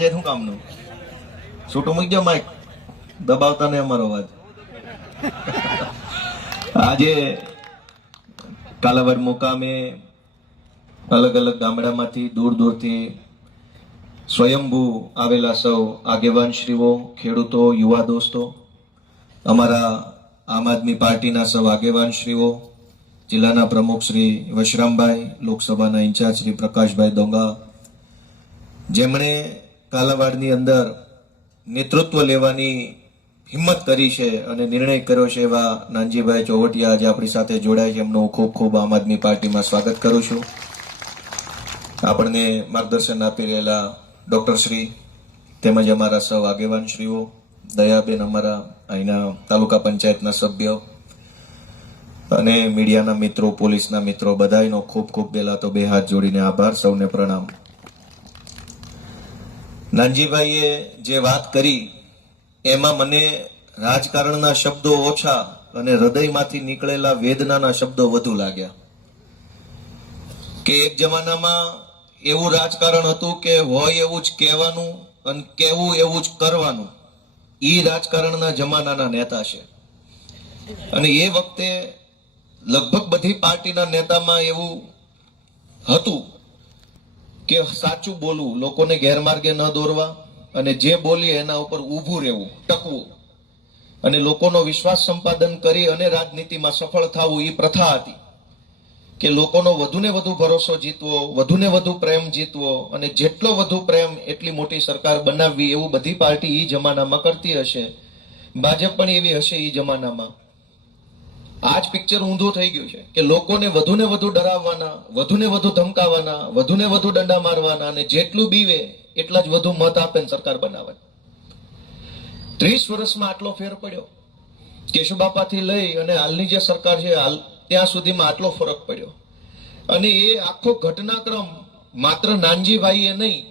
જાય શું કામનું? છૂટું મૂકી દો માઇક, દબાવતા ને અમારો અવાજ. આજે કાલાવડ મુકામે અલગ અલગ ગામડામાંથી દૂર દૂરથી સ્વયંભૂ આવેલા સૌ આગેવાનશ્રીઓ, ખેડૂતો, યુવા દોસ્તો, અમારા આમ આદમી પાર્ટીના સૌ આગેવાનશ્રીઓ, જિલ્લાના પ્રમુખ શ્રી વશરામભાઈ, લોકસભાના ઇન્ચાર્જ શ્રી પ્રકાશભાઈ દોંગા, જેમણે કાલાવાડની અંદર નેતૃત્વ લેવાની હિંમત કરી છે અને નિર્ણય કર્યો છે, એવા નાનજીભાઈ ચોવટિયા આજે આપણી સાથે જોડાય છે. એમનું ખૂબ ખૂબ આમ આદમી પાર્ટીમાં સ્વાગત કરું છું. આપણને માર્ગદર્શન આપી રહેલા ડોક્ટર શ્રી તેમજ અમારા સૌ આગેવાનશ્રીઓ, દયાબેન, અમારા અહીંના તાલુકા પંચાયતના સભ્ય અને મીડિયાના મિત્રો, પોલીસના મિત્રો, બધાનો ખૂબ ખૂબ પહેલા તો બે હાથ જોડીને આભાર, સૌને પ્રણામ. નાનજીભાઈએ જે વાત કરી એમાં મને રાજકારણના શબ્દો ઓછા અને હૃદયમાંથી નીકળેલા વેદનાના શબ્દો વધુ લાગ્યા. કે એક જમાનામાં એવું રાજકારણ હતું કે હોય એવું જ કહેવાનું અને કહેવું એવું જ કરવાનું. એ રાજકારણના જમાનાના નેતા છે. અને એ વખતે લગભગ બધી પાર્ટીના નેતામાં એવું હતું કે સાચું બોલવું, લોકોને ગેરમાર્ગે ન દોરવા, અને જે બોલીએ એના ઉપર ઊભું રહેવું, ટકવું, અને લોકોનો વિશ્વાસ સંપાદન કરી અને રાજનીતિમાં સફળ થવું એ પ્રથા હતી. કે લોકોનો વધુને વધુ ભરોસો જીતવો, વધુને વધુ પ્રેમ જીતવો, અને જેટલો વધુ પ્રેમ એટલી મોટી સરકાર બનાવવી, એવું બધી પાર્ટી એ જમાનામાં કરતી હશે. ભાજપ પણ એવી હશે એ જમાનામાં. આજ પિક્ચર ઊંધું થઈ ગયું છે કે લોકોને વધુને વધુ ડરાવવાના, વધુને વધુ ધમકાવાના, વધુને વધુ દંડા મારવાના, અને જેટલું બીવે એટલા જ વધુ મત આપે સરકાર બનાવવાની. 30 વર્ષમાં આટલો ફેર પડ્યો. કેશુબાપાથી લઈ અને હાલની જે સરકાર છે ત્યાં સુધીમાં આટલો ફરક પડ્યો. અને એ આખો ઘટનાક્રમ માત્ર નાનજીભાઈએ નહીં,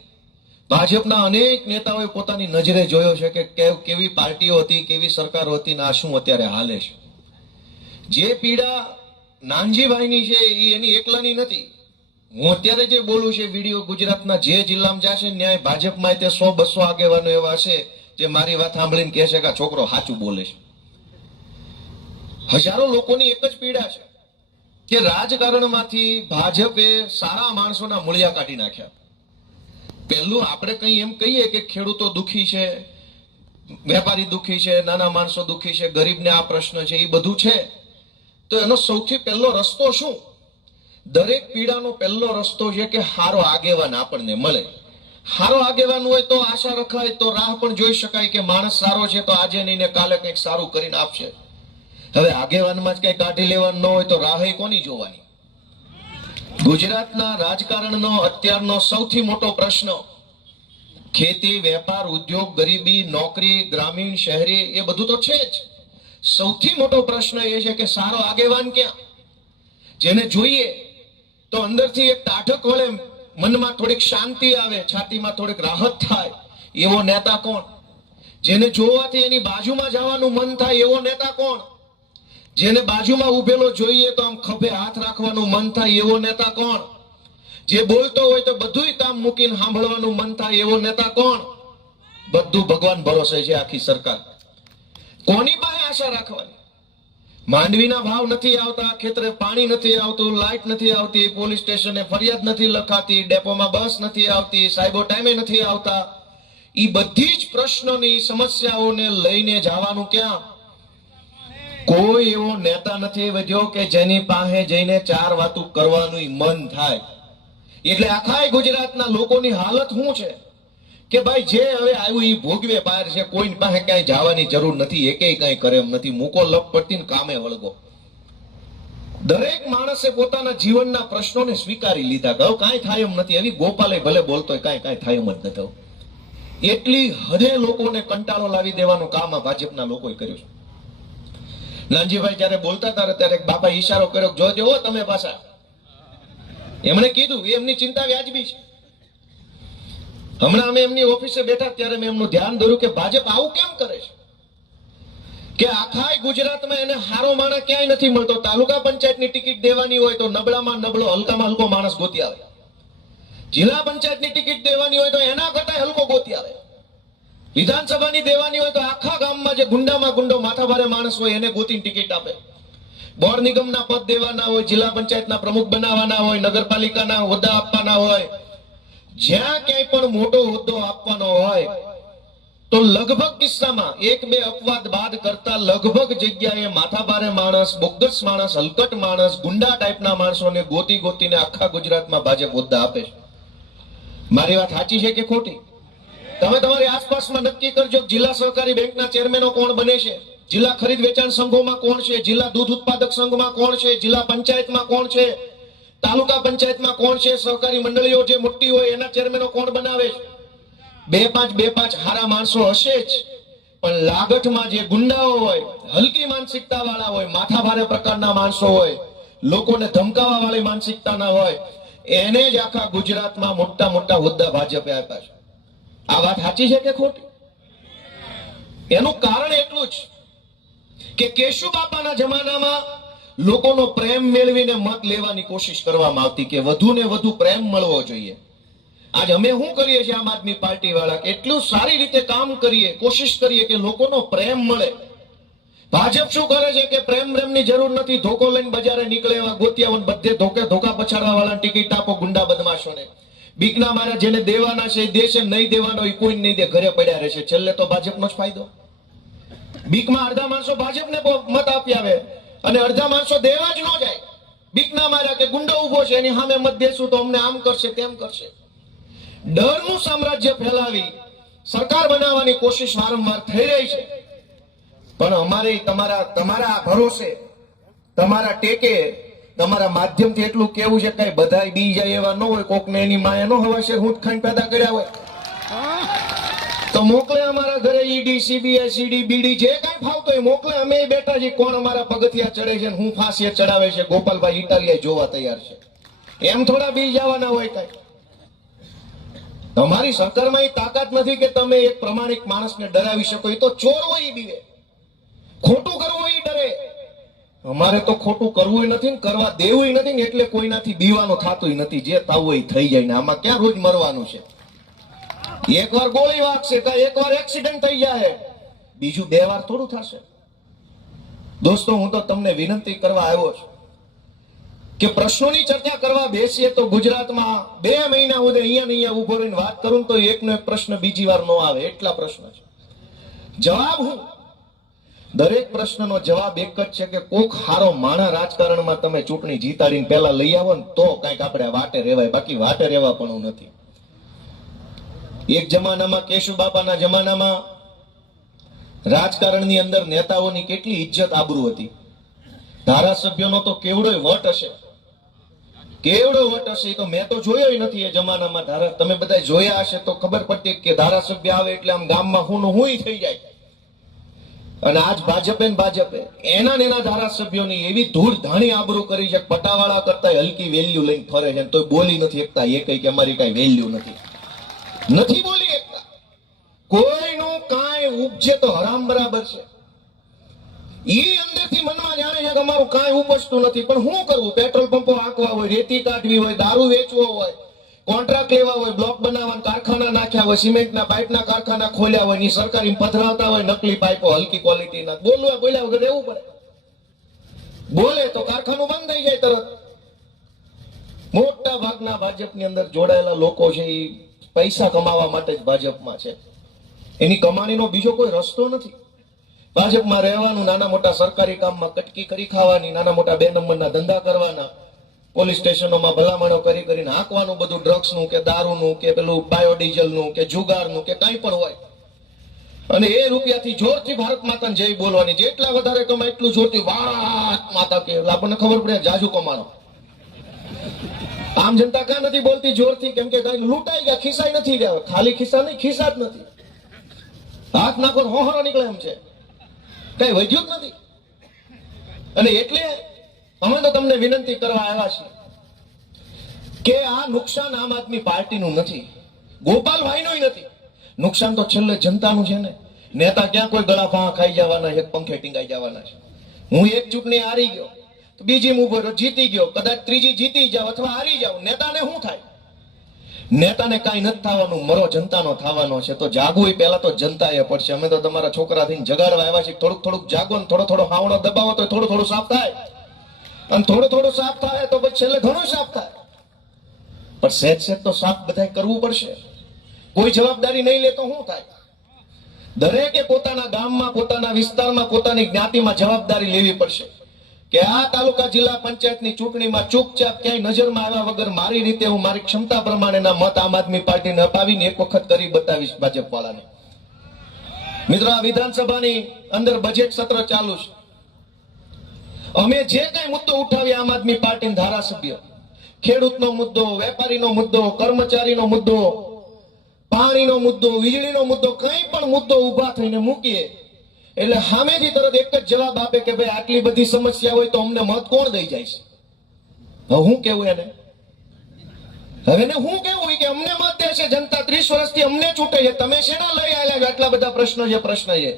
ભાજપના અનેક નેતાઓએ પોતાની નજરે જોયો છે કે કેવી પાર્ટીઓ હતી, કેવી સરકારો હતી, ને આ શું અત્યારે હાલે છે. જે પીડા નાનજીભાઈની છે એ એની એકલાની નથી. હું અત્યારે જે બોલું છે વિડીયો ગુજરાતના જે જિલ્લામાં જશે ન્યાય ભાજપમાં તે 100-200 આગેવાનો એવા છે જે મારી વાત સાંભળીને કહે છે કે આ છોકરો સાચું બોલે છે. હજારો લોકોની એક જ પીડા છે કે રાજકારણમાંથી ભાજપે સારા માણસોના મૂળિયા કાઢી નાખ્યા. પહેલું આપણે કઈ એમ કહીએ કે ખેડૂતો દુખી છે, વેપારી દુખી છે, નાના માણસો દુખી છે, ગરીબને આ પ્રશ્ન છે, એ બધું છે. તો એનો સૌથી પહેલો રસ્તો શું? દરેક પીડાનો પહેલો રસ્તો છે કે હારો આગેવાન આપણને મળે. હારો આગેવાન હોય તો આશા રખાય, તો રાહ પણ જોઈ શકાય કે માણસ સારો છે તો આજે નહીં ને કાલે કંઈક સારું કરીને આપશે. હવે આગેવાનમાં જ કઈ કાઢી લેવાનું ન હોય તો રાહ કોની જોવાની? ગુજરાતના રાજકારણનો અત્યારનો સૌથી મોટો પ્રશ્ન ખેતી, વેપાર, ઉદ્યોગ, ગરીબી, નોકરી, ગ્રામીણ, શહેરી, એ બધું તો છે જ. સૌથી મોટો પ્રશ્ન એ છે કે સારો આગેવાન ક્યાં? જેને જોઈએ તો અંદરથી એક ટાઢક વળે, મનમાં થોડીક શાંતિ આવે, છાતીમાં થોડીક રાહત થાય, એવો નેતા કોણ? જેને જોવાથી એની બાજુમાં જવાનું મન થાય, એવો નેતા કોણ? જેને બાજુમાં ઉભેલો જોઈએ તો આમ ખભે હાથ રાખવાનું મન થાય, એવો નેતા કોણ? જે બોલતો હોય તો બધુંય કામ મૂકીને સાંભળવાનું મન થાય, એવો નેતા કોણ? બધું ભગવાન ભરોસે છે આખી સરકાર. કોની પાસે આશા રાખવાની? માંડવીના ભાવ નથી આવતા, ખેતરે પાણી નથી આવતું, લાઇટ નથી આવતી, પોલીસ સ્ટેશને ફરિયાદ નથી લખાતી, ડેપોમાં બસ નથી આવતી, સાહેબો ટાઈમે નથી આવતા. એ બધી જ પ્રશ્નોની સમસ્યાઓને લઈને જવાનું ક્યાં? કોઈ એવો નેતા નથી વધ્યો કે જેની પાસે જઈને 4 વાતો કરવાનું મન થાય. એટલે આખા ગુજરાતના લોકોની હાલત શું છે કે ભાઈ જે હવે આવ્યું એ ભોગવે બહાર છે. કોઈ પાસે ક્યાંય જવાની જરૂર નથી, એકેય કઈ કરે એમ નથી. મૂકો લપ પડતી કામે વળગો. દરેક માણસે પોતાના જીવનના પ્રશ્નોને સ્વીકારી લીધા. કહું કાંઈ થાય એમ નથી. એવી ગોપાલે ભલે બોલતો કાંઈ થાય એમ જ નથી. એટલી હદે લોકોને કંટાળો લાવી દેવાનું કામ આ ભાજપના લોકોએ કર્યું છે. નાનજીભાઈ જયારે બોલતા હતા ત્યારે બાપા ઈશારો કર્યો, જોજો તમે પાછા. એમણે કીધું એમની ચિંતા વ્યાજબી છે. હમણાં અમે એમની ઓફિસે બેઠા ત્યારે મેં એમનું ધ્યાન દોર્યું કે ભાજપ આવું કેમ કરે છે કે આખા ગુજરાતમાં એને હારો માણસ ક્યાંય નથી મળતો. તાલુકા પંચાયતની ટિકિટ દેવાની હોય તો નબળામાં નબળો, હલકામાં હલકો માણસ ગોતી આવે. જિલ્લા પંચાયતની ટિકિટ દેવાની હોય તો એના કરતા હલકો ગોતી આવે. વિધાનસભાની દેવાની હોય તો આખા ગામમાં જે ગુંડામાં ગુંડો માથાભારે માણસ હોય એને ગોતીને ટિકિટ આપે. બોર્ડ નિગમના પદ દેવાના હોય, જિલ્લા પંચાયતના પ્રમુખ બનાવવાના હોય, નગરપાલિકાના હોદ્દા આપવાના હોય, જ્યાં ક્યાંય પણ મોટો હોદ્દો આપવાનો હોય તો લગભગ કિસ્સામાં એક બે અપવાદ બાદ કરતા લગભગ જગ્યાએ માથાભારે માણસ, બોગસ માણસ, હલકટ માણસ, ગુંડા ટાઈપના માણસોને ગોતી ગોતીને આખા ગુજરાતમાં ભાજપ હોદ્દા આપે છે. મારી વાત સાચી છે કે ખોટી? તમે તમારી આસપાસમાં નક્કી કરજો. જિલ્લા સહકારી બેંકના ચેરમેનો કોણ બને છે, જિલ્લા ખરીદ વેચાણ સંઘોમાં કોણ છે, જિલ્લા દૂધ ઉત્પાદક સંઘમાં કોણ છે, જિલ્લા પંચાયતમાં કોણ છે, તાલુકા પંચાયતમાં કોણ છે, સહકારી મંડળીઓ જે મોટી હોય એના ચેરમેનો કોણ બનાવે છે. બે પાંચ હારા માણસો હશે જ, પણ લાગઠમાં જે ગુંડાઓ હોય, હલકી માનસિકતા વાળા હોય, માથાભારે પ્રકારના માણસો હોય, લોકોને ધમકાવવા વાળી માનસિકતાના હોય, એને જ આખા ગુજરાતમાં મોટા મોટા હોદ્દા ભાજપે આપ્યા છે. આ વાત સાચી છે કે ખોટી? એનું કારણ એટલું જ કે કેશુ બાપાના જમાનામાં લોકોનો પ્રેમ મેળવીને મત લેવાની કોશિશ કરવામાં આવતી કે વધુ ને વધુ પ્રેમ મળવો જોઈએ. આજ અમે શું કરીએ છીએ આમ આદમી પાર્ટી વાળા, કે એટલું સારી રીતે કામ કરીએ, કોશિશ કરીએ કે લોકોનો પ્રેમ મળે. ભાજપ શું કરે છે કે પ્રેમની જરૂર નથી, ધોકો લઈને બજારે નીકળે એવા ગોતિયાઓને બધે ધોકા પછાડવા વાળા ટિકિટ આપો ગુંડા બદમાશોને. બીકના મારા જેને દેવાના છે એ દેશે, નહીં દેવાનો એ કોઈ નહીં દે, ઘરે પડ્યા રહેશે. છેલ્લે તો ભાજપનો જ ફાયદો. બીકમાં અડધા માણસો ભાજપને મત આપી આવે અને અડધા માણસો દેવા જ ન જાય. બીકના માર્યા કે ગુંડો ઉભો છે એની સામે મત દેશું તો અમને આમ કરશે તેમ કરશે. ડરનું સામ્રાજ્ય ફેલાવી સરકાર બનાવવાની કોશિશ વારંવાર થઈ રહી છે. પણ અમારે તમારા ભરોસે, તમારા ટેકે, તમારા માધ્યમથી એટલું કેવું છે કઈ બધાય બી જાય એવા ન હોય. કોકને એની માએ નો હવા શેર હું ખાઈને પેદા કર્યા હોય તો મોકલે અમારા ઘરે ઈડી, સીબીઆઈ, સીડી, બીડી જે કઈ ફાવતો હોય મોકલે. અમે બેઠા છીએ કોણ અમારા પગથિયા ચડે છે, હું ફાંસીએ ચડાવે છે, ગોપાલભાઈ ઇટાલિયા જોવા તૈયાર છે. એમ થોડા બી જવાના હોય કઈ? તમારી સરકારમાં એ તાકાત નથી કે તમે એક પ્રમાણિક માણસને ડરાવી શકો. એ તો ચોર હોય એ બીવે, ખોટું કરવું એ ડરે. અમારે તો ખોટું કરવું નથી ને કરવા દેવું નથી ને, એટલે કોઈનાથી બીવાનું થતું નથી. જે થવું એ થઈ જાય ને આમાં ક્યાં રોજ મરવાનું છે? એકવાર ગોળી વાગશે, એકવાર એક્સિડન્ટ થઈ જાય, બીજું 2 વાર થોડું થશે. દોસ્તો, હું તો તમને વિનંતી કરવા આવ્યો છું કે પ્રશ્નોની ચર્ચા કરવા બેસીએ તો ગુજરાતમાં 2 મહિના સુધી અહીંયા ઉભો રહીને વાત કરું તો એકનો એક પ્રશ્ન બીજી વાર ન આવે, એટલા પ્રશ્ન છે. જવાબ હું દરેક પ્રશ્નનો જવાબ એક જ છે કે કોક હારો માણા રાજકારણમાં તમે ચૂંટણી જીતાડીને પહેલા લઈ આવો ને તો કઈક આપણે વાટે રહેવાય, બાકી વાટે રહેવા પણ નથી. એક જમાનામાં કેશુ બાપાના જમાનામાં રાજકારણની અંદર નેતાઓની કેટલી ઇજ્જત આબરૂ હતી. ધારાસભ્યોનો તો કેવડોય વટ હશે, કેવડો વટ હશે. તો મેં તો જોયો નથી એ જમાનામાં. તમે બધા જોયા હશે તો ખબર પડતી કે ધારાસભ્ય આવે એટલે આમ ગામમાં હું થઈ જાય. અને આજ ભાજપે એના ધારાસભ્યોની એવી ધૂળ ધાણી આબરૂ કરી છે, પટાવાળા કરતા હલકી વેલ્યુ લઈને ફરે છે. તો બોલી નથી એકતા એ કઈ કે અમારી કઈ વેલ્યુ નથી બોલી એકતા. કોઈનું કાંઈ ઉપજે તો હરામ બરાબર છે. ઈ અંદરથી મનમાં જાણે છે કે અમારું કાંઈ ઉપજતું નથી, પણ શું કરવું? પેટ્રોલ પંપો આંકવા હોય, રેતી કાઢવી હોય, દારૂ વેચવો હોય, કોન્ટ્રાક્ટ લેવા હોય, બ્લોક બનાવવાના કારખાના નાખ્યા હોય, સિમેન્ટના પાઇપના કારખાના ખોલ્યા હોય, ની સરકારી પધરાવતા હોય નકલી પાઇપો હલકી ક્વોલિટીના. બોલ્યા વગર રહેવું પડે. બોલે તો કારખાનું બંધ થઈ જાય તરત. મોટા ભાગના ભાજપની અંદર જોડાયેલા લોકો છે એ પૈસા કમાવા માટે જ ભાજપમાં છે. એની કમાણીનો બીજો કોઈ રસ્તો નથી. ભાજપમાં રહેવાનું, નાના મોટા સરકારી કામમાં કટકી કરી ખાવાની, નાના મોટા 2 નંબરના ધંધા કરવાના, પોલીસ સ્ટેશનોમાં ભલામણો કરીને હાંકવાનું, બધું ડ્રગ્સનું કે દારૂનું કે પેલું બાયોડીઝલનું કે જુગારનું કે કંઈ પણ હોય. અને એ રૂપિયાથી જોરથી ભારત માતાને જય બોલવાની. જેટલા વધારે કમાય એટલું જોરથી વાત માતા કે આપણને ખબર પડે જાજુ કમાણો. આમ જનતા ક્યાં નથી બોલતી જોરથી? કેમ કે કઈ લૂંટાઈ ગયા, ખિસ્સાઈ નથી ગયા. ખાલી ખિસ્સા નહીં, ખિસ્સા જ નથી. હાથ નાખો હોહરો નીકળે એમ છે, કઈ વધ્યું જ નથી. અને એટલે અમે તો તમને વિનંતી કરવા આવ્યા છીએ કે આ નુકસાન આમ આદમી પાર્ટીનું નથી, ગોપાલભાઈનું નથી. નુકસાન તો છેલ્લે જનતાનું છે ને. નેતા ક્યાં કોઈ ગળા ફાં ખાઈ જવાના છે, પંખે ટીંગાઈ જવાના છે. હું એક ચૂંટણી હારી ગયો તો બીજી ઉભો જીતી ગયો, કદાચ ત્રીજી જીતી જાવ અથવા હારી જાવ, નેતાને શું થાય? નેતાને કાંઈ નથી થવાનું, મરો જનતાનો થવાનો છે. તો જાગવું પહેલા તો જનતાએ પડશે. અમે તો તમારા છોકરા થઈને જગાડવા આવ્યા છીએ. થોડુંક થોડુંક જાગો ને થોડો થોડો હાવણો દબાવો તો થોડું થોડું સાફ થાય, અને થોડું થોડું સાફ થાય તો પછી છેલ્લે ઘણું સાફ થાય. પણ સહેજ સહેજ તો સાફ બધાય કરવું પડશે. કોઈ જવાબદારી નહીં લે તો શું થાય? દરેકે પોતાના ગામમાં, પોતાના વિસ્તારમાં, પોતાની જ્ઞાતિમાં જવાબદારી લેવી પડશે કે આ તાલુકા જિલ્લા પંચાયતની ચૂંટણીમાં ચૂપચાપ ક્યાંય નજરમાં આવ્યા વગર મારી રીતે હું મારી ક્ષમતા પ્રમાણેના મત આમ આદમી પાર્ટીને અપાવીને એક વખત કરી બતાવીશ ભાજપ વાળાને. મિત્રો, આ વિધાનસભાની અંદર બજેટ સત્ર ચાલુ છે. અમે જે કઈ મુદ્દો ઉઠાવ્યા આમ આદમી પાર્ટીના ધારાસભ્ય, ખેડૂતનો મુદ્દો, વેપારીનો મુદ્દો, કર્મચારીનો મુદ્દો, પાણીનો મુદ્દો, વીજળીનો મુદ્દો, કઈ પણ મુદ્દો ઉભા થઈને મૂકીએ એટલે સામેથી તરત એક જ જવાબ આપે કે ભાઈ આટલી બધી સમસ્યા હોય તો અમને મત કોણ દઈ જાય છે? હવે હું કેવું એને? હવે એને હું કેવું કે અમને મત દે છે જનતા, 30 વર્ષથી અમને ચૂંટે છે, તમે શેના લઈ આવ્યા આટલા બધા પ્રશ્નો છે?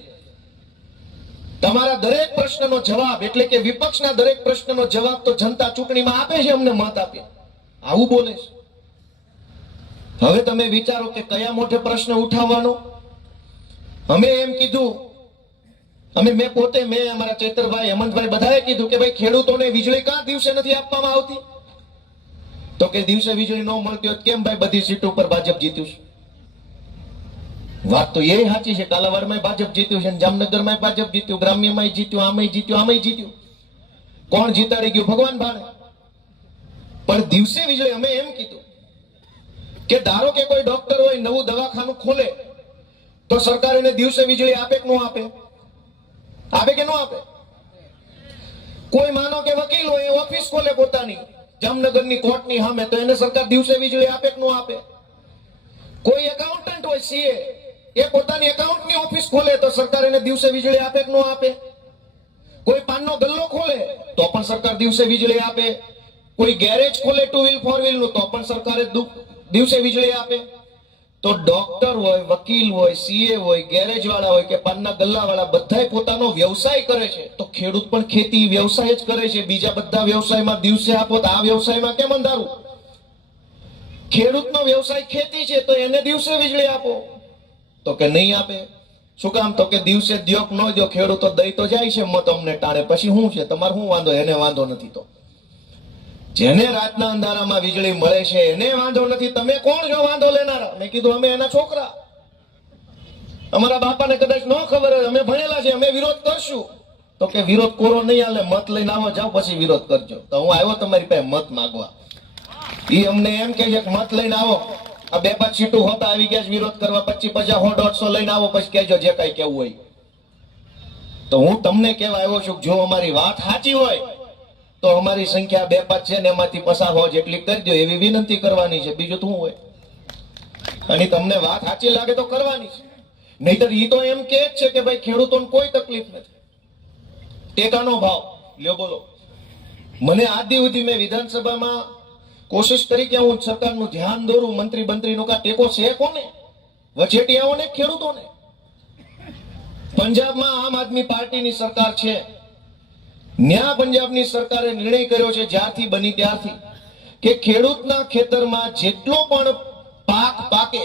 તમારા દરેક પ્રશ્નનો જવાબ એટલે કે વિપક્ષના દરેક પ્રશ્નનો જવાબ તો જનતા ચૂંટણીમાં આપે છે, અમને મત આપે. આવું બોલે છે. હવે તમે વિચારો કે કયા મોટે પ્રશ્ન ઉઠાવવાનો. અમે એમ કીધું, મેં પોતે અમારા ચેતરભાઈ, હેમંતભાઈ બધાએ કીધું કે ભાઈ ખેડૂતોને વીજળી કાં દિવસે નથી આપવામાં આવતી? તો કે દિવસે વીજળી ન મળતી હોય કેમ ભાઈ બધી સીટ ઉપર ભાજપ જીત્યું છે? વાત તો એ સાચી છે. કાલાવાડમાં ભાજપ જીત્યું છે, જામનગરમાં ભાજપ જીત્યું, ગ્રામ્યમાં જીત્યું, આમાંય જીત્યું. કોણ જીતાડી ગયું? ભગવાન ભાણે. પણ દિવસે વીજળી, અમે એમ કીધું કે ધારો કે કોઈ ડોક્ટર હોય નવું દવાખાનું ખોલે તો સરકાર એને દિવસે વીજળી આપે કે ન આપે? આપે કે ન આપે? કોઈ માનો કે વકીલ હોય ઓફિસ ખોલે પોતાની જામનગરની કોર્ટની સામે તો એને સરકાર દિવસે વીજળી આપે કે ન આપે? કોઈ એકાઉન્ટન્ટ હોય સીએ, એ પોતાની એકાઉન્ટની ઓફિસ ખોલે તો સરકાર એને દિવસે વીજળી આપે કે ન આપે? કોઈ પાનનો ગલ્લો ખોલે તો પણ સરકાર દિવસે વીજળી આપે? કોઈ ગેરેજ ખોલે 2 વ્હીલ 4 વ્હીલ નું તો પણ સરકારે દિવસે વીજળી આપે? તો ડોક્ટર હોય, વકીલ હોય, સીએ હોય, ગેરેજ વાળા હોય કે પાનના ગલ્લા વાળા બધાય પોતાનો વ્યવસાય કરે છે. તો ખેડૂત પણ ખેતી વ્યવસાય જ કરે છે. બીજા બધા વ્યવસાયમાં દિવસે આપો તો આ વ્યવસાયમાં કેમ અંધારું? ખેડૂતનો વ્યવસાય ખેતી છે તો એને દિવસે વીજળી આપો. તો કે નહીં આપે. શું કામ? તો કે દિવસે દ્યોક ન દો, ખેડૂતો દઈ તો જાય છે મત અમને ટાણે, પછી શું છે? તમારે શું વાંધો? એને વાંધો નથી. તો જેને રાતના અંધારામાં વીજળી મળે છે એને વાંધો નથી. તમે કોણ છો વાંધો લેનારા? મેં કીધું અમે એના છોકરા, અમારા બાપાને કદાચ ન ખબર હોય, અમે ભણેલા છે, અમે વિરોધ કરશું. તો કે વિરોધ કોરો નહીં હાલે, મત લઈને આવો, જાઓ પછી વિરોધ કરજો. તો હું આવ્યો તમારી પાસે મત માંગવા. ઈ અમને એમ કે છે કે મત લઈને આવો, આ 2-5 સીટું હોતા આવી ગયા વિરોધ કરવા, 25, 50, 100, 150 લઈને આવો પછી કહેજો જે કઈ કેવું હોય. તો હું તમને કહેવા આવ્યો છું જો અમારી વાત સાચી હોય તો અમારી સંખ્યા 2-5 છે ને એમાંથી પસાર હો જેટલી કરી દો એવી વિનંતી કરવાની છે. બીજું શું હોય? અને તમને વાત સાચી લાગે તો કરવાની છે, નહીતર ઈ તો એમ કે જ છે કે ભાઈ ખેડૂતોને કોઈ તકલીફ નથી, ટેકાનો ભાવ લ્યો. બોલો, મને આજ સુધી મેં વિધાનસભામાં કોશિશ કરી કે હું સરકારનું ધ્યાન દોરું, મંત્રીનું કા ટેકો છે કોને? વચેટિયાઓને, ખેડૂતોને. પંજાબમાં આમ આદમી પાર્ટીની સરકાર છે, ન્યા પંજાબની સરકારે નિર્ણય કર્યો છે જ્યારથી બની ત્યારથી કે ખેડૂતના ખેતરમાં જેટલો પણ પાક પાકે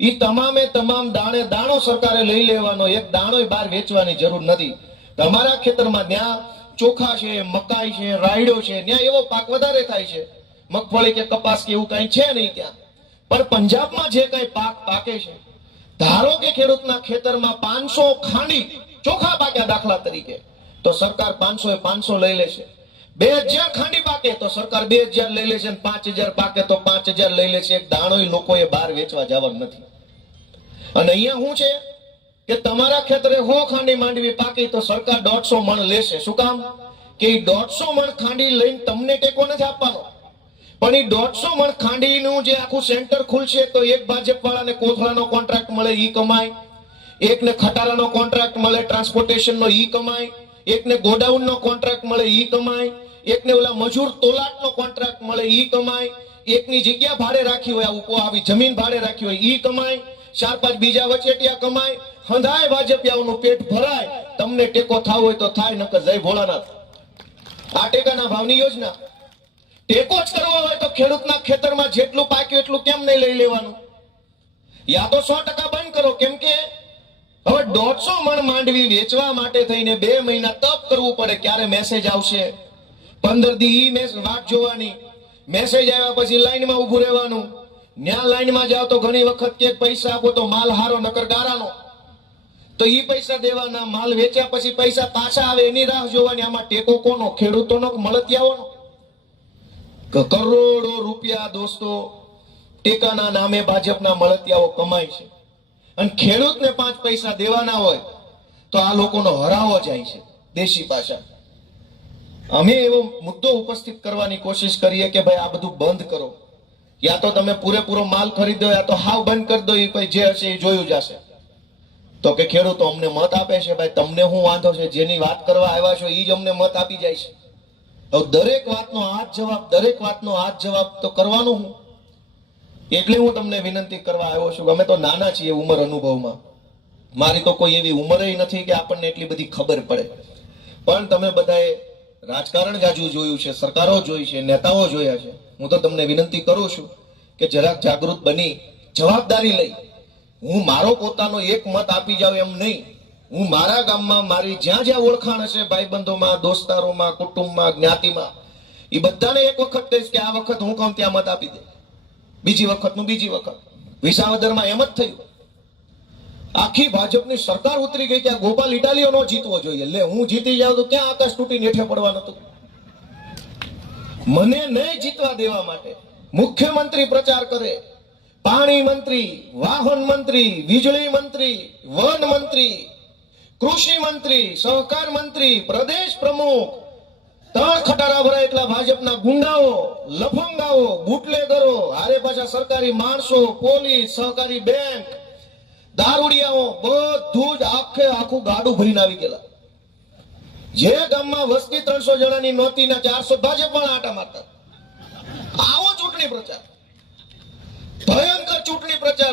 એ તમામે તમામ દાણે દાણો સરકારે લઈ લેવાનો, એક દાણોય બહાર વેચવાની જરૂર નથી. તમારા ખેતરમાં ન્યા ચોખા છે, મકાઈ છે, રાયડો છે, ન્યા એવો પાક વધારે થાય છે, મગફળી કે કપાસ કે એવું કઈ છે નહીં ત્યાં. પણ પંજાબમાં જે કઈ પાક પાકે છે, ધારો કે ખેડૂતના ખેતરમાં 500 ખાંડી ચોખા પાક્યા દાખલા તરીકે, તો સરકાર 500 લઈ લેશે. 2000 ખાંડી પાકે તો સરકાર 2000 લઈ લેશે, 5000 પાકે તો 5000 લઈ લેશે. એક દાણોય લોકોએ બહાર વેચવા જવાનું નથી. અને અહીંયા શું છે કે તમારા ખેતરે 100 ખાંડી માંડવી પાકી તો સરકાર 150 મણ લેશે. શું કામ? કે 150 મણ ખાંડી લઈને તમને ટેકો નથી આપવાનો, પણ એ 150 મણ ખાંડીનું જે આખું સેન્ટર ખુલશે તો એક ભાજપ વાળાને કોથળાનો કોન્ટ્રાક્ટ મળે, ઈ કમાય. એકને ખટારાનો કોન્ટ્રાક્ટ મળે, ટ્રાન્સપોર્ટેશનનો, ઈ કમાય. એકને ગોડાઉનનો કોન્ટ્રાક્ટ મળે, ઈ કમાય. એકને ઓલા મજૂર તોલાટનો કોન્ટ્રાક્ટ મળે, ઈ કમાય. એકની જગ્યા ભાડે રાખી હોય, આવી જમીન ભાડે રાખી હોય, ઈ કમાય. 4-5 બીજા વચેટિયા કમાય. હંધાય ભાજપિયાઓનું પેટ ભરાય. તમને ટેકો થાવ હોય તો થાય, નકર જય ભોળાનાથ. આ ટેકાના ભાવની યોજના. ટેકો જ કરવો હોય તો ખેડૂતના ખેતરમાં જેટલું પાક્યું એટલું કેમ નહીં લઈ લેવાનું? યા તો 100% બંધ કરો. કેમ કે હવે 150 મણ માંડવી વેચવા માટે થઈને 2 મહિના તપ કરવું પડે. ક્યારે મેસેજ આવશે, 15 દી વાટ જોવાની. મેસેજ આવ્યા પછી લાઈનમાં ઊભું રહેવાનું. ન્યા લાઈનમાં જાવ તો ઘણી વખત કે પૈસા આપો તો માલ હારો નકર ગારાનો, તો ઈ પૈસા દેવાના. માલ વેચ્યા પછી પૈસા પાછા આવે એની રાહ જોવાની. આમાં ટેકો કોનો? ખેડૂતોનો કે મળતિયાઓનો? કરોડો રૂપિયા દોસ્તો ટેકાના નામે ભાજપના મળતિયાઓ કમાય છે, અને ખેડૂતને 5 પૈસા દેવાના હોય તો આ લોકોનો હરાવો જાય છે. દેશી ભાષા અમે એવો મુદ્દો ઉપસ્થિત કરવાની કોશિશ કરીએ કે ભાઈ આ બધું બંધ કરો. યા તો તમે પૂરેપૂરો માલ ખરીદો, યા તો હાવ બંધ કરી દો. એ ભાઈ જે હશે એ જોયું જશે. તો કે ખેડૂતો અમને મત આપે છે, ભાઈ તમને શું વાંધો છે? જેની વાત કરવા આવ્યા છો એ જ અમને મત આપી જાય છે. હવે દરેક વાતનો હાથ જવાબ તો કરવાનું હું. એટલે હું તમને વિનંતી કરવા આવ્યો છું. અમે તો નાના છીએ ઉંમર અનુભવમાં, મારી તો કોઈ એવી ઉંમરે નથી કે આપણને એટલી બધી ખબર પડે. પણ તમે બધાએ રાજકારણ જાજુ જોયું છે, સરકારો જોઈ છે, નેતાઓ જોયા છે. હું તો તમને વિનંતી કરું છું કે જરાક જાગૃત બની જવાબદારી લઈ. હું મારો પોતાનો એક મત આપી જાઉં એમ નહીં. હું મારા ગામમાં મારી જ્યાં જ્યાં ઓળખાણ હશે, ભાઈબંધોમાં, દોસ્તારોમાં, કુટુંબમાં, જ્ઞાતિમાં, એ બધાને એક વખત કહીશ કે આ વખત હું કહું ત્યાં મત આપી દે. બીજી વખત વિસાવદરમાં એમ જ થયું. આખી ભાજપની સરકાર ઉતરી ગઈ. ત્યાં ગોપાલ ઇટાલીઓ નો જીતવો જોઈએ. લે હું જીતી જાઉં તો ક્યાં આકાશ તૂટીને હેઠે પડવાનું હતું? મને નહીં જીતવા દેવા માટે મુખ્યમંત્રી પ્રચાર કરે, પાણી મંત્રી, વાહન મંત્રી, વીજળી મંત્રી, વન મંત્રી, કૃષિ મંત્રી, સહકાર મંત્રી, પ્રદેશ પ્રમુખ, 3 ખટારા ભરાય એટલા ભાજપના ગુંડાઓ, લફંગાઓ, બુટલેગરો, હારે પાછા સરકારી માણસો, પોલીસ, સહકારી બેંક, દારૂડિયાઓ, બધું જ આખું ગાડું ભરીને આવી ગયેલા. જે ગામમાં વસ્તી 300 જણાની નહોતી ને 400 ભાજપ પણ આટા મારતા. આવો ચૂંટણી પ્રચાર, ભયંકર ચૂંટણી પ્રચાર.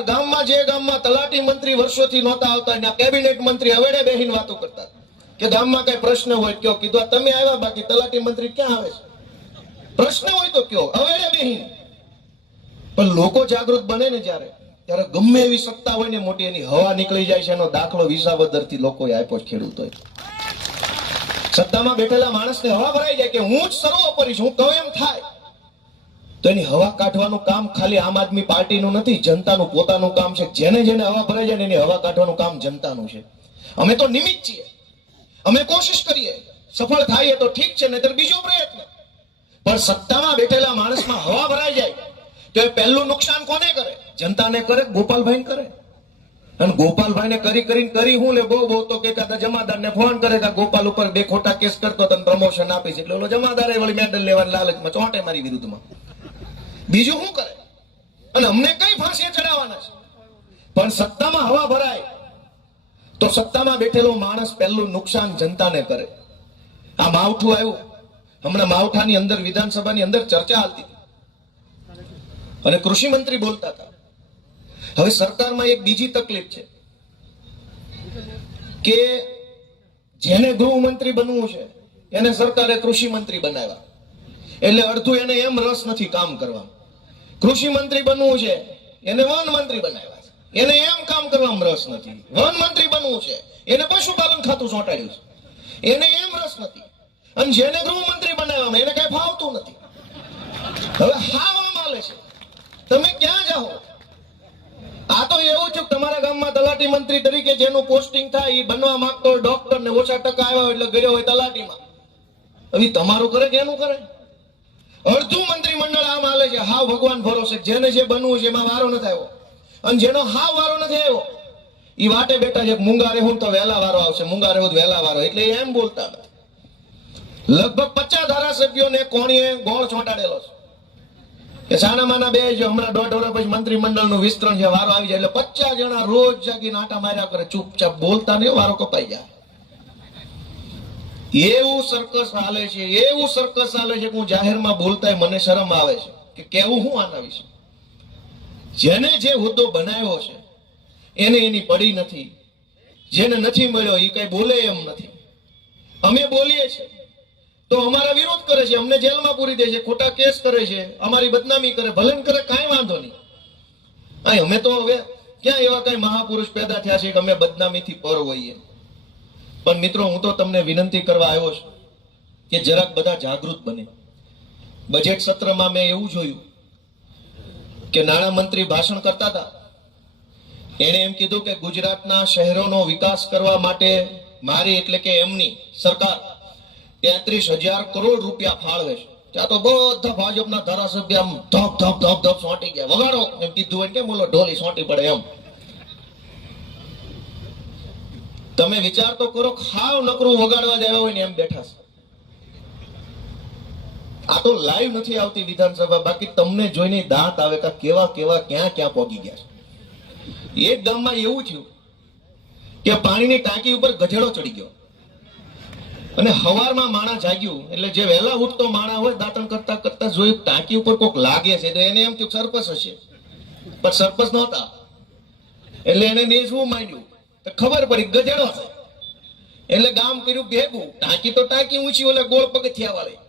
જે ગામમાં તલાટી મંત્રી વર્ષોથી નહોતા આવતા, એના કેબિનેટ મંત્રી હવેડે બેહીને વાતો કરતા કે ગામમાં કઈ પ્રશ્ન હોય કયો. કીધું તમે આવ્યા, બાકી તલાટી મંત્રી ક્યાં આવે છે? પ્રશ્ન હોય તો કયો, હવેડે બેહીને. પણ લોકો જાગૃત બને ને ત્યારે ગમે એવી સત્તા હોય ને મોટી, એની હવા નીકળી જાય છે. એનો દાખલો વિસાવદર થી લોકોએ આપ્યો છે. ખેડૂતોએ સત્તામાં બેઠેલા માણસને હવા ભરાઈ જાય કે હું જ સર્વોપરી છું, હું કહું એમ થાય. તો એની હવા કાઢવાનું કામ ખાલી આમ આદમી પાર્ટીનું નથી, જનતાનું પોતાનું કામ છે. જેને હવા ભરાઈ જાય ને એની હવા કાઢવાનું કામ જનતાનું છે. અમે તો નિમિત્ત છીએ. અમે કોશિશ કરીએ, સફળ થાય તો ઠીક છે, નહીતર બીજો પ્રયત્ન. પણ સત્તામાં બેઠેલા માણસમાં હવા ભરાઈ જાય તો એ પહેલું નુકસાન કોને કરે? જનતાને કરે, ગોપાલભાઈ કરે. અને ગોપાલભાઈને કરી હું લે બહુ તો કહેતા જમાદારને ફોન કરે કે ગોપાલ ઉપર 2 ખોટા કેસ કરતો તને પ્રમોશન આપીશ. એટલે ઓલો જમાદારે વળી મેડલ લેવાની લાલચમાં ચોંટે મારી વિરુદ્ધમાં. બીજું શું કરે? અને અમને કઈ ફાંસીએ ચડાવવાના છે? પણ સત્તામાં હવા ભરાય તો સત્તામાં બેઠેલો માણસ પહેલું નુકસાન જનતાને કરે. આ માવઠું આવ્યું, હમણાં માવઠાની અંદર વિધાનસભાની અંદર ચર્ચા હાલતી અને કૃષિ મંત્રી બોલતા હતા. હવે સરકારમાં એક બીજી તકલીફ છે કે જેને ગૃહમંત્રી બનવું છે એને સરકારે કૃષિ મંત્રી બનાવ્યા. એટલે અડધું એને એમ રસ નથી કામ કરવા. કૃષિ મંત્રી બનવું છે એને વન મંત્રી બનાવ્યા છે. એને એમ કામ કરવામાં રસ નથી. વન મંત્રી બનવું છે એને પશુપાલન ખાતું સોંટાડ્યું છે. એને એમ રસ નથી. અને જેને ગૃહમંત્રી બનાવ્યા એને કઈ ફાવતું નથી. હવે હાવ માલે છે. તમે ક્યાં જાઓ? આ તો એવું છે તમારા ગામમાં તલાટી મંત્રી તરીકે જેનું પોસ્ટિંગ થાય એ બનવા માંગતો હોય ડોક્ટર ને, ઓછા ટકા આવ્યા હોય એટલે ગયો હોય તલાટીમાં. હવે તમારું કરે કે એનું કરે? અડધું મંત્રીમંડળ આમ હાલે છે હાવ ભગવાન ભરોસે. જેને જે બનવું છે એમાં વારો નથી આવ્યો. અને જેનો હાવ વારો નથી આવ્યો એ વાટે બેઠા છે. મૂંગા રહેવું તો વહેલા વારો આવશે, મૂંગા રહેવું વહેલા વારો. એટલે એમ બોલતા નથી. લગભગ 50 ધારાસભ્યોને કોણીએ ગોળ ચોંટાડેલો છે કે સાનામાના 2 જો હમણાં 1.5 વર્ષ પછી મંત્રીમંડળનું વિસ્તરણ છે, વારો આવી જાય એટલે 50 જણા રોજ જાગીને આટા માર્યા કરે, ચૂપચાપ બોલતા નહીં, વારો કપાઈ જાય. એવું સર્કસ હાલે છે, એવું સર્કસ હાલે છે કે હું જાહેરમાં બોલતા મને શરમ આવે છે કે કેવું હું આના વિશે. જેને જે હોદ્દો બનાવ્યો છે એને એની પડી નથી. જેને નથી મળ્યો એ કઈ બોલે એમ નથી. અમે બોલીએ છીએ. તો અમારા વિરોધ કરે છે, અમને જેલમાં પૂરી દે છે, ખોટા કેસ કરે છે, અમારી બદનામી કરે, ભલે ને કરે, કાંઈ વાંધો નહીં. અહીં અમે તો હવે ક્યાં એવા કઈ મહાપુરુષ પેદા થયા છે કે અમે બદનામીથી પર હોઈએ. પણ મિત્રો, હું તો તમને વિનંતી કરવા આવ્યો છું કે જરાક બધા જાગૃત બને. બજેટ સત્રમાં મેં એવું જોયું કે નાણામંત્રી ભાષણ કરતા હતા, એણે એમ કીધું કે ગુજરાતના શહેરોનો વિકાસ કરવા માટે મારી એટલે કે એમની સરકાર 33,000 કરોડ રૂપિયા ફાળવે છે. ત્યાં તો બધા ભાજપના ધારાસભ્ય આમ ધપ ધપ ધપ ધપ સોંટી ગયા, વગાડો એમ કીધું હોય કે બોલો ઢોલી સોંટી પડે એમ. તમે વિચાર તો કરો, ખાવ નકરું વગાડવા જ આવ્યા હોય ને એમ બેઠા છે. આ તો લાઈવ નથી આવતી વિધાનસભા, બાકી તમને જોઈને દાંત આવે કે કેવા કેવા ક્યાં ક્યાં પહોંચી ગયા છે. એક ગામમાં એવું થયું કે પાણીની ટાંકી ઉપર ગધેડો ચડી ગયો અને હવારમાં માણા જાગ્યું, એટલે જે વહેલા ઉઠતો માણા હોય દાંતણ કરતા કરતા જોયું ટાંકી ઉપર કોક લાગે છે, તો એને એમ થયું સરપંચ હશે, પણ સરપંચ નહોતા. એટલે એને નેસવું માંડ્યું, તો ખબર પડી ગધેડો છે. એટલે ગામ કર્યું ભેગું, ટાંકી તો ટાંકી ઊંચી, ઓલે ગોળ પગથિયા વાળી.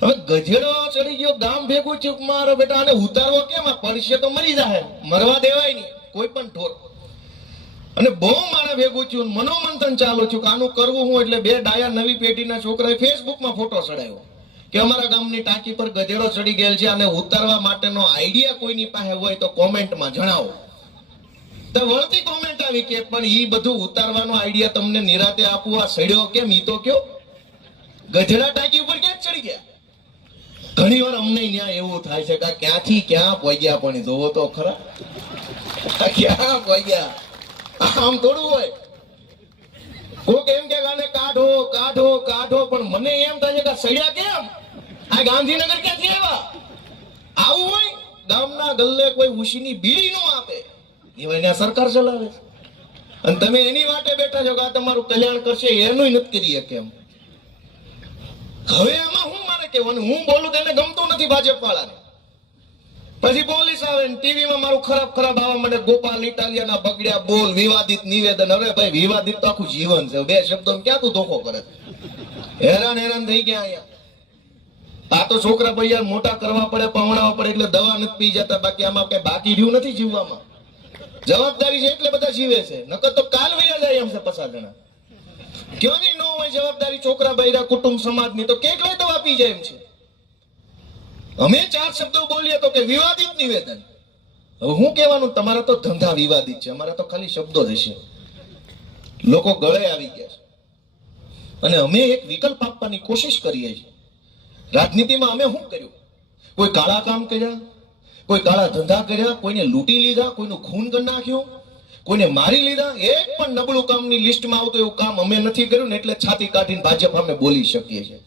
હવે ગધેડો ચડી ગયો, ગામ ભેગું થયું, મારો બેટા આને ઉતારવો કેમ, આ પડશે તો મરી જાય, મરવા દેવાય નહીં કોઈ પણ ઢોર. અને બહુ મારા ભેગું થયું, મનોમંથન ચાલુ થયું કે આનું કરવું હું. એટલે બે ડાયા નવી પેઢીના છોકરાએ ફેસબુકમાં ફોટો ચડાવ્યો કે અમારા ગામની ટાંકી પર ગધેડો ચડી ગયેલ છે, અને ઉતારવા માટેનો આઈડિયા કોઈની પાસે હોય તો કોમેન્ટમાં જણાવો. તો વળતી કોમેન્ટ આવી કે પણ ઈ બધું ઉતારવાનો આઈડિયા તમને નિરાતે આપવું, આ સડ્યો કેમ ઈ તો કયો, ગધેડા ટાંકી ઉપર ક્યાં ચડી ગયા. ઘણી વાર અમને ત્યાં એવું થાય છે કે ક્યાંથી ક્યાં પહોંચ્યા, પણ જોવો તો ખરા ક્યાં પહોંચ્યા. આમ થોડું હોય, કોક એમ કે આને કાઢો કાઢો કાઢો, પણ મને એમ થાય છે કે સડ્યા કેમ, આ ગાંધીનગર ક્યાંથી આવ્યા. આવું હોય, ગામના ગલ્લે કોઈ ઉશીની બીડી નો આપે, એવા સરકાર ચલાવે છે, અને તમે એની વાટે બેઠા છો કે આ તમારું કલ્યાણ કરશે, એનું નથી કરી શકે એમ. હવે આમાં હું મારે કહેવાનું, હું બોલું તેને ગમતું નથી ભાજપ વાળાને. પછી પોલીસ આવે ને ટીવીમાં મારું ખરાબ ખરાબ આવવા માંડે, ગોપાલ ઇટાલિયાના બગડ્યા બોલ, વિવાદિત નિવેદન. અરે ભાઈ, વિવાદિત તો આખું જીવન છે, બે શબ્દો ક્યાં તું ધોખો કરે. હેરાન હેરાન થઈ ગયા અહીંયા. આ તો છોકરા પૈયા મોટા કરવા પડે, પવણાવવા પડે, એટલે દવા નથી પી જતા. બાકી આમાં કઈ બાકી રહ્યું નથી જીવવામાં. જવાબદારી છે એટલે બધા જીવે છે, નકર તો કાલ વયા જાય એમ છે 50 જણા. ક્યોની ન હોય જવાબદારી છોકરા બૈરા કુટુંબ સમાજની, તો કેટલાય દવા પી જાય એમ છે. અમે 4 શબ્દો બોલીએ તો કે વિવાદિત નિવેદન. હવે હું કહેવાનું, તમારા તો ધંધા વિવાદિત છે, અમારા તો ખાલી શબ્દો જ હશે. લોકો ગળે આવી ગયા છે, અને અમે એક વિકલ્પ આપવાની કોશિશ કરીએ છીએ. રાજનીતિમાં અમે શું કર્યું? કોઈ કાળા કામ કર્યા, કોઈ કાળા ધંધા કર્યા, કોઈને લૂંટી લીધા, કોઈનું ખૂન કરી નાખ્યું, કોઈને મારી લીધા. એક પણ નબળું કામની લિસ્ટમાં આવતું એવું કામ અમે નથી કર્યું ને, એટલે છાતી કાઢીને ભાજપ અમે બોલી શકીએ છીએ.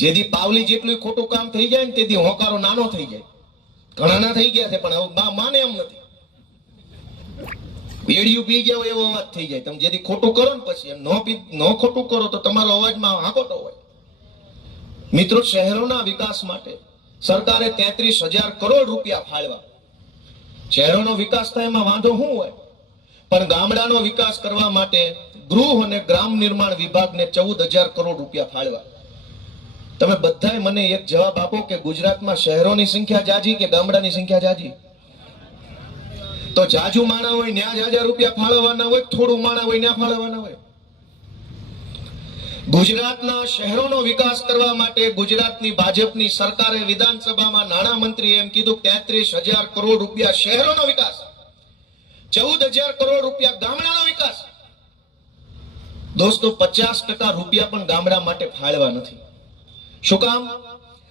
જેથી પાવલી જેટલું ખોટું કામ થઈ જાય ને તેથી હોકારો નાનો થઈ જાય. ઘણાના થઈ ગયા છે, પણ હવે માને એમ નથી. બેડિયું પી ગયા હોય એવો અવાજ થઈ જાય. તમે જેથી ખોટું કરો ને પછી એમ ન ખોટું કરો તો તમારો અવાજમાં હાકોટો હોય. મિત્રો, શહેરોના વિકાસ માટે સરકારે 33,000 કરોડ રૂપિયા ફાળવા. શહેરોનો વિકાસ થાય એમાં વાંધો શું હોય, પણ ગામડાનો વિકાસ કરવા માટે ગૃહ અને ગ્રામ નિર્માણ વિભાગને 14,000 કરોડ રૂપિયા ફાળવા. તમે બધાએ મને એક જવાબ આપો કે ગુજરાતમાં શહેરોની સંખ્યા જાજી કે ગામડાની સંખ્યા જાજી? તો જાજુ માણા હોય ન્યા જાજા રૂપિયા ફાળવવાના હોય, થોડું માણા હોય ન્યા ફાળવવાના હોય. ગુજરાતના શહેરોનો વિકાસ કરવા માટે ગુજરાતની ભાજપની સરકારે વિધાનસભામાં નાણામંત્રીએ એમ કીધું 33,000 કરોડ રૂપિયા શહેરોનો વિકાસ, 14,000 કરોડ રૂપિયા ગામડાનો વિકાસ. દોસ્તો, 50% રૂપિયા પણ ગામડા માટે ફાળવા નથી. શું કામ?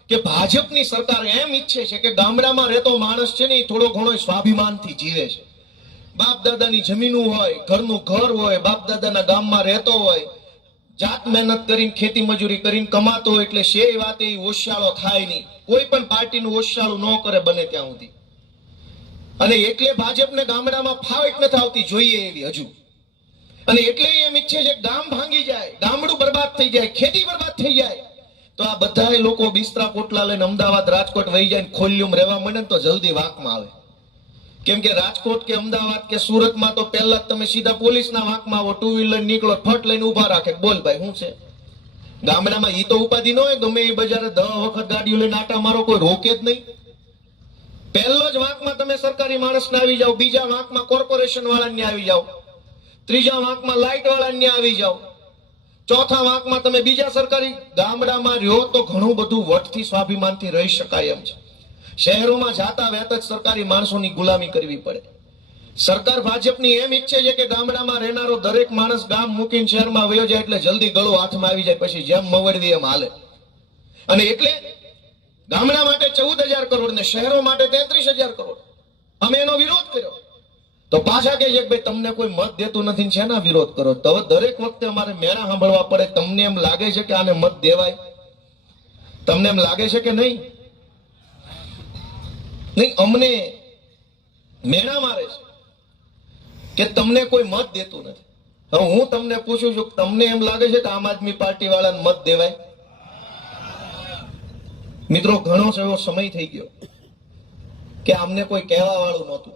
કે ભાજપની સરકાર એમ ઈચ્છે છે કે ગામડામાં રહેતો માણસ છે ને એ થોડો ઘણો સ્વાભિમાનથી જીવે છે. બાપ દાદાની જમીનું હોય, ઘરનું ઘર હોય, બાપ દાદાના ગામમાં રહેતો હોય, જાત મહેનત કરીને ખેતી મજૂરી કરીને કમાતો હોય, એટલે શે વાત એ ઓશિયાળો થાય નહીં. કોઈ પણ પાર્ટીનું ઓશિયાળું ન કરે બને ત્યાં સુધી. અને એટલે ભાજપને ગામડામાં ફાવટ નથી આવતી જોઈએ એવી હજુ. અને એટલે એમ ઈચ્છે છે ગામ ભાંગી જાય, ગામડું બરબાદ થઈ જાય, ખેતી બરબાદ થઈ જાય, તો આ બધા લોકો બિસ્તરા પોટલા લઈને અમદાવાદ રાજકોટ વહી જાય, ખોલ્યુમ રહેવા મળે ને તો જલ્દી વાંકમાં આવે. કેમ કે રાજકોટ કે અમદાવાદ કે સુરતમાં તો પહેલા તમે સીધા પોલીસના વાંકમાં આવો, 2 વ્હીલર નીકળો, ફટ લઈને ઉભા રાખે, બોલ ભાઈ શું છે, ગામડામાં ઈ તો ઉપાધિ ન હોય, ગમે એ બજારે 10 વખત ગાડીઓ લઈને આટા મારો, કોઈ રોકે જ નહીં. પહેલો જ વાંકમાં તમે સરકારી માણસને આવી જાઓ, બીજા વાંકમાં કોર્પોરેશન વાળાને આવી જાઓ, ત્રીજા વાંકમાં લાઇટ વાળાને આવી જાઓ, ચોથા વાંકમાં તમે બીજા સરકારી. ગામડામાં રહ્યો તો ઘણું બધું વટથી સ્વાભિમાનથી રહી શકાય એમ છે. શહેરોમાં જાતા વહેત જ સરકારી માણસોની ગુલામી કરવી પડે. સરકાર ભાજપની એમ ઈચ્છે છે કે ગામડામાં રહેનારો દરેક માણસ ગામ મૂકીને શહેરમાં વયો જાય એટલે જલ્દી ગળો હાથમાં આવી જાય, પછી જેમ મવડવી એમ હાલે. અને એટલે ગામડા માટે 14,000 કરોડ ને શહેરો માટે 33,000 કરોડ. અમે એનો વિરોધ કર્યો તો પાછા કહે છે કે ભાઈ તમને કોઈ મત દેતું નથી, શેના વિરોધ કરો? તો હવે દરેક વખતે અમારે મેળા સાંભળવા પડે. તમને એમ લાગે છે કે આને મત દેવાય? તમને એમ લાગે છે કે નહીં? નહીં, અમને મેળા મારે છે કે તમને કોઈ મત દેતું નથી. હવે હું તમને પૂછું છું, તમને એમ લાગે છે કે આમ આદમી પાર્ટી વાળાને મત દેવાય? મિત્રો, ઘણો એવો સમય થઈ ગયો કે અમને કોઈ કહેવા વાળું નહોતું,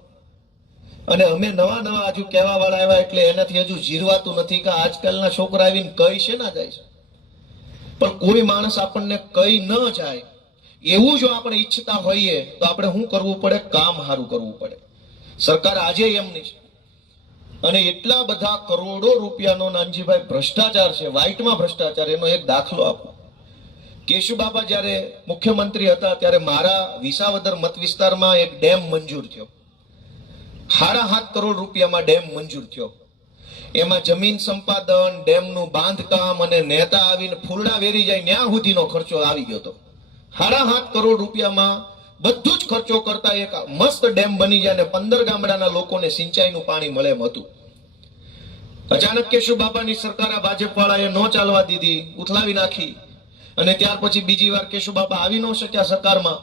અને અમે નવા નવા હજુ કહેવા વાળા આવ્યા એટલે એનાથી હજુ જીરવાતું નથી કે આજકાલના છોકરા આવીને કઈ છે ના જાય છે. પણ કોઈ માણસ આપણને કઈ ન જાય એવું જો આપણે ઈચ્છતા હોઈએ તો આપણે શું કરવું પડે? કામ સારું કરવું પડે. સરકાર આજે એમની છે, અને એટલા બધા કરોડો રૂપિયાનો નાનજીભાઈ ભ્રષ્ટાચાર છે, વ્હાઇટમાં ભ્રષ્ટાચાર. એનો એક દાખલો આપો. કેશુબાપા જ્યારે મુખ્યમંત્રી હતા ત્યારે મારા વિસાવદર મત વિસ્તારમાં એક ડેમ મંજૂર થયો. 7.5 કરોડ રૂપિયામાં ડેમ મંજૂર થયો. એમાં જમીન સંપાદન, ડેમનું બાંધકામ અને નેતા આવીને ફૂલડા વેરી જાય ત્યાં સુધીનો ખર્ચો આવી ગયો હતો. 7.5 કરોડ રૂપિયામાં બધું જ ખર્ચો કરતા એક મસ્ત ડેમ બની જાય અને 15 ગામડાના લોકોને સિંચાઈનું પાણી મળે એમ હતું. અચાનક કેશુબાપાની સરકાર આ ભાજપ વાળાએ ન ચાલવા દીધી, ઉથલાવી નાખી. અને ત્યાર પછી બીજી વાર કેશુબાપા આવી ન શક્યા સરકારમાં,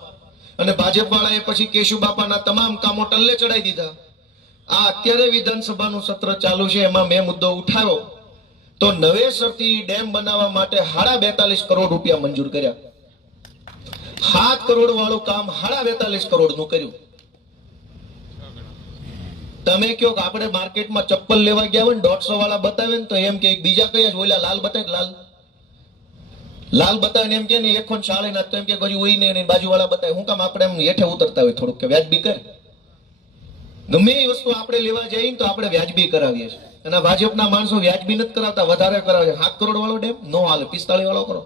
અને ભાજપ વાળાએ પછી કેશુબાપાના તમામ કામો ટલ્લે ચડાવી દીધા. આ અત્યારે વિધાનસભાનું સત્ર ચાલુ છે, એમાં મેં મુદ્દો ઉઠાવ્યો તો નવેસરથી ડેમ બનાવવા માટે 42.5 કરોડ રૂપિયા મંજૂર કર્યા. 7 કરોડ વાળું કામ 42.5 કરોડનું કર્યું. તમે કહો કે આપણે માર્કેટમાં ચપ્પલ લેવા ગયા હોય ને 150 વાળા બતાવે ને તો એમ કે બીજા કયા જ ઓલા લાલ બતાવે, લાલ બતાવે એમ કે નહીં 140 ના, તો એમ કે હજી હોય નહીં બાજુ વાળા બતાવે. હું કામ આપણે એમ હેઠે ઉતરતા હોય થોડુંક કે વ્યાજબી કરે? ગમે એ વસ્તુ આપણે લેવા જઈએ તો આપણે વ્યાજબી કરાવીએ છીએ, અને ભાજપના માણસો વ્યાજબી નથી કરાવતા, વધારે કરાવે. 7 કરોડ વાળો ડેમ નો હાલે, 45 વાળો કરો.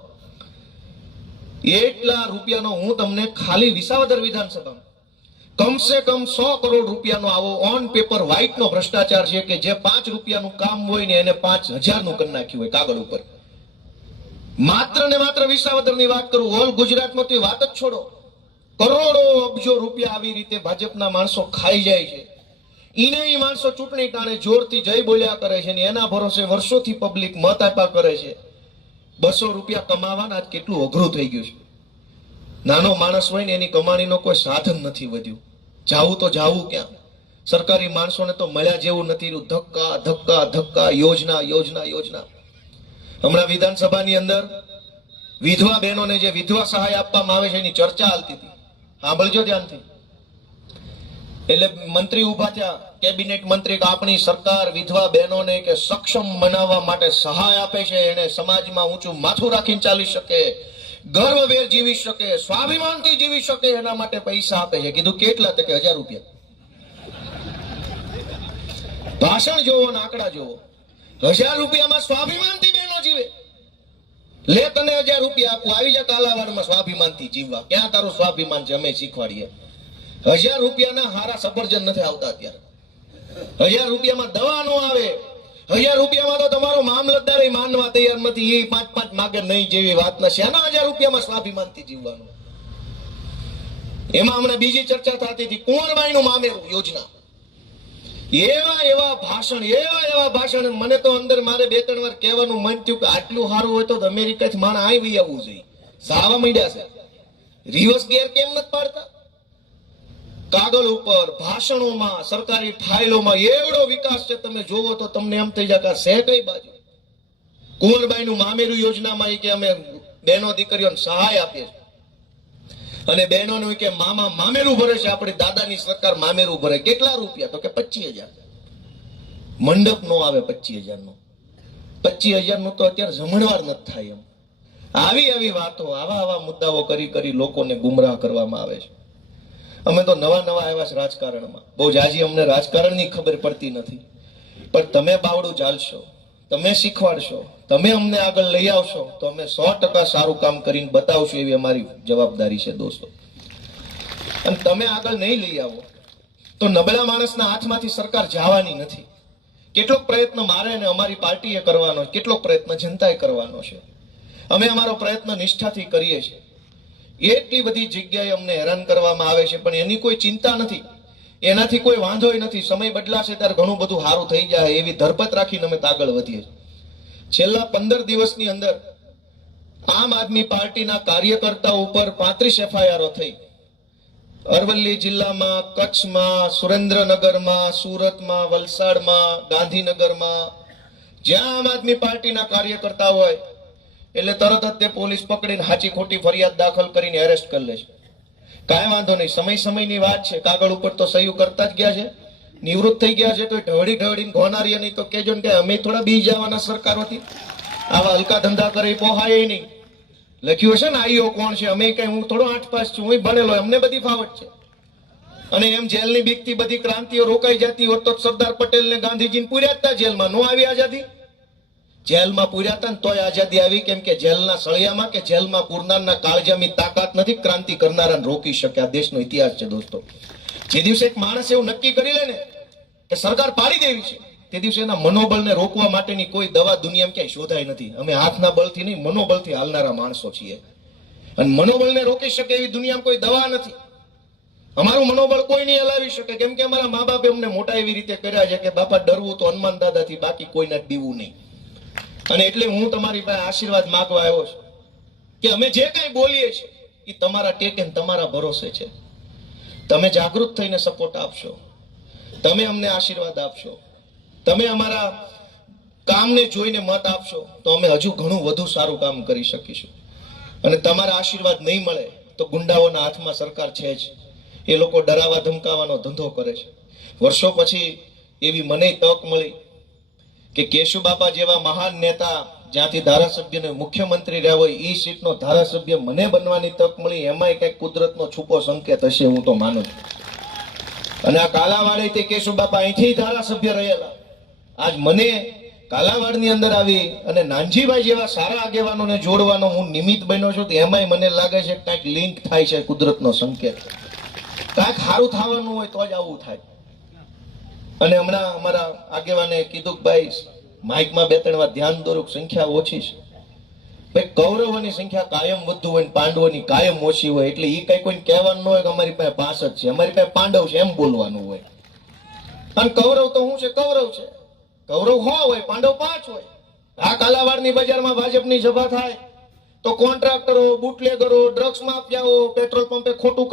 એટલા રૂપિયાનો હું તમને ખાલી વિસાવદર વિધાનસભામાં કમસે કમ 100 કરોડ રૂપિયાનો આવો ઓન પેપર વ્હાઇટનો ભ્રષ્ટાચાર છે કે જે 5 રૂપિયાનું કામ હોય ને એને 5,000 નું કરી નાખ્યું હોય કાગળ ઉપર. માત્ર ને માત્ર વિસાવદરની વાત કરું, ઓલ ગુજરાતમાં તો વાત જ છોડો. કરોડો અબજો રૂપિયા આવી રીતે ભાજપના માણસો ખાઈ જાય છે. ઈને ઈ માણસો ચૂંટણી ટાણે જોરથી જય બોલ્યા કરે છે ને એના ભરોસે વર્ષોથી પબ્લિક મત આપ્યા કરે છે. 200 રૂપિયા કમાવાના આજ કેટલું અઘરું થઈ ગયું છે. નાનો માણસ હોય ને એની કમાણીનો કોઈ સાધન નથી વધ્યું. જાવું તો જાવું ક્યાં? સરકારી માણસોને તો મળ્યા જેવું નથી. ધક્કા ધક્કા ધક્કા, યોજના યોજના યોજના. હમણાં વિધાનસભાની અંદર વિધવા બહેનોને જે વિધવા સહાય આપવામાં આવે છે એની ચર્ચા હાલતી હતી, સાંભળજો ધ્યાનથી. એટલે મંત્રી ઉભા થયા, કેબિનેટ મંત્રી, કે આપણી સરકાર વિધવા બહેનોને કે સક્ષમ બનાવવા માટે સહાય આપે છે, એને સમાજમાં ઊંચું માથું રાખીને ચાલી શકે, ગર્વભેર જીવી શકે, સ્વાભિમાનથી જીવી શકે, એના માટે પૈસા આપે છે. કીધું કેટલા? તો કે 1000 રૂપિયા. ભાષણ જોવો ને આંકડા જોવો. 1000 રૂપિયામાં સ્વાભિમાનથી બહેનો જીવે. લે તને 1000 રૂપિયા આપું, આવી જા કાલાવાડમાં સ્વાભિમાનથી જીવવા. ક્યાં તારું સ્વાભિમાન છે? અમે શીખવાડીએ. 1000 રૂપિયાના હારા સફરજન નથી આવતા અત્યારે. 1000 રૂપિયામાં દવા નો આવે. 1000 રૂપિયામાં તો તમારો મામલતદાર માનવા તૈયાર નથી. એ 5-5 માગે નહીં જેવી વાત નથી. એના 1000 રૂપિયામાં સ્વાભિમાનથી જીવવાનું. એમાં હમણાં બીજી ચર્ચા થતી હતી, કુંવરબાઈનું મામેરું યોજના. એવા એવા ભાષણ. મને તો અંદર મારે 2-3 વાર કહેવાનું મન થયું કે આટલું સારું હોય તો અમેરિકાથી માણસ આવી આવવું જોઈએ. સાવા માંડ્યા છે. રિવર્સ ગેર કેમ નથી પાડતા? કાગળ ઉપર, ભાષણોમાં, સરકારી ફાઇલોમાં એવડો વિકાસ છે. તમે જોવો તો તમને એમ થઈ જાય કે છે કઈ બાજુ. કુંવરબાઈનું મામેરું યોજનામાં કે અમે બહેનો દીકરીઓને સહાય આપીએ છીએ, અને બહેનોનું કે મામા મામેરું ભરે છે. આપણી દાદાની સરકાર મામેરું ભરે. કેટલા રૂપિયા? તો કે 25,000. મંડપ નો આવે 25,000 નો. 25,000 નું તો અત્યારે જમણવાર નથી થાય એમ. આવી વાતો આવા મુદ્દાઓ કરી લોકોને ગુમરાહ કરવામાં આવે છે. અમે તો નવા આવ્યા છે રાજકારણમાં, બહુ જાજી અમને રાજકારણની ખબર પડતી નથી, પણ તમે બાવડું ચાલશો, તમે શીખવાડશો, તમે અમને આગળ લઈ આવશો તો અમે 100% સારું કામ કરીને બતાવશું, એવી અમારી જવાબદારી છે દોસ્તો. અને તમે આગળ નહીં લઈ આવો તો નબળા માણસના હાથમાંથી સરકાર જવાની નથી. કેટલોક પ્રયત્ન મારે અને અમારી પાર્ટીએ કરવાનો છે, કેટલોક પ્રયત્ન જનતાએ કરવાનો છે. અમે અમારો પ્રયત્ન નિષ્ઠાથી કરીએ છીએ. એટલી બધી જગ્યાએ અમને હેરાન કરવામાં આવે છે, પણ એની કોઈ ચિંતા નથી, એનાથી કોઈ વાંધો નથી. સમય બદલાશે ત્યારે ઘણું બધું સારું થઈ જાય એવી ધરપત રાખીને અમે આગળ વધીએ છીએ. છેલ્લા 15 દિવસની અંદર આમ આદમી પાર્ટીના કાર્યકર્તાઓ ઉપર 35 FIR થઈ. અરવલ્લી જિલ્લામાં, કચ્છમાં, સુરેન્દ્રનગરમાં, સુરતમાં, વલસાડમાં, ગાંધીનગરમાં જ્યાં આમ આદમી પાર્ટીના કાર્યકર્તા હોય એટલે તરત જ તે પોલીસ પકડીને સાચી ખોટી ફરિયાદ દાખલ કરીને એરેસ્ટ કરી લે છે. કાંઈ વાંધો નહીં, સમયની વાત છે. કાગળ ઉપર તો સહી કરતા જ ગયા છે, નિવૃત્ત થઈ ગયા છે, તો ઢળીને ઘોનારીએ નહીં તો કેજો ને કે અમે થોડા બી જવાના સરકારોથી. આવા હલકા ધંધા કરે પોહાય નહીં. લખ્યું હશે ને આઈઓ કોણ છે, અમે કઈ હું થોડો 8 પાસ છું, હું ભણેલો, અમને બધી ફાવટ છે. અને એમ જેલની બીકથી બધી ક્રાંતિઓ રોકાઈ જતી હોત તો સરદાર પટેલ ને ગાંધીજીને પૂર્યા હતા જેલમાં, નો આવી આઝાદી? જેલમાં પૂર્યા હતા ને તોય આઝાદી આવી, કેમ કે જેલના સળિયામાં કે જેલમાં પૂરનારના કાળજાની તાકાત નથી ક્રાંતિ કરનારાને રોકી શકે. આ દેશનો ઇતિહાસ છે દોસ્તો. જે દિવસે એક માણસ એવું નક્કી કરી લે ને કે સરકાર પાડી દેવી છે, તે દિવસે એના મનોબળને રોકવા માટેની કોઈ દવા દુનિયામાં ક્યાંય શોધાય નથી. અમે હાથના બળથી નહીં, મનોબળથી હાલનારા માણસો છીએ, અને મનોબળને રોકી શકે એવી દુનિયામાં કોઈ દવા નથી. અમારું મનોબળ કોઈ નહીં હલાવી શકે, કેમ કે અમારા મા બાપે અમને મોટા એવી રીતે કર્યા છે કે બાપા ડરવું તો હનુમાન દાદાથી, બાકી કોઈને દીવું નહીં. અને એટલે હું તમારી પાસે આશીર્વાદ માંગવા આવ્યો છું કે અમે જે કંઈ બોલીએ છીએ એ તમારા ટેકે ને તમારા ભરોસે છે. તમે જાગૃત થઈને સપોર્ટ આપશો, તમે અમને આશીર્વાદ આપશો, તમે અમારા કામને જોઈને મત આપશો તો અમે હજુ ઘણું વધુ સારું કામ કરી શકીશું. અને તમારા આશીર્વાદ નહીં મળે તો ગુંડાઓના હાથમાં સરકાર છે જ. એ લોકો ડરાવા ધમકાવવાનો ધંધો કરે છે. વર્ષો પછી એવી મને તક મળી કે કેશુબાપા જેવા મહાન નેતા, જ્યાંથી ધારાસભ્યને મુખ્યમંત્રી રહ્યા હોય, એ સીટનો ધારાસભ્ય મને બનવાની તક મળી. એમાંય કંઈક કુદરતનો છુપો સંકેત હશે, હું તો માનું છું. અને આ કાલાવાડી કેશુબાપા અહીંથી ધારાસભ્ય રહેલા, આજ મને કાલાવાડની અંદર આવી અને નાનજીભાઈ જેવા સારા આગેવાનોને જોડવાનો હું નિમિત્ત બન્યો છું. તો એમાંય મને લાગે છે કંઈક લિંક થાય છે, કુદરતનો સંકેત. કાંઈક સારું થવાનું હોય તો જ આવું થાય. અને હમણાં અમારા આગેવાને કીધું કે ભાઈ માઇકમાં 2-3 વાર ધ્યાન દોરું, સંખ્યા ઓછી છે. ભાઈ કૌરવોની સંખ્યા કાયમ વધુ હોય ને પાંડવોની કાયમ ઓછી હોય, એટલે એ કઈ કોઈને કહેવાનું ન હોય કે અમારી પાસે 5 જ છે, અમારી પાસે પાંડવ છે, એમ બોલવાનું હોય. અને કૌરવ તો શું છે? કૌરવ છે. કૌરવ 100 હોય, પાંડવ 5 હોય. આ કાલાવાડની બજારમાં ભાજપની સભા થાય તો કોન્ટ્રાક્ટરો, બુટલેગરો, ડ્રગ્સ માફિયાઓ પેટ્રોલ પંપે ખોટું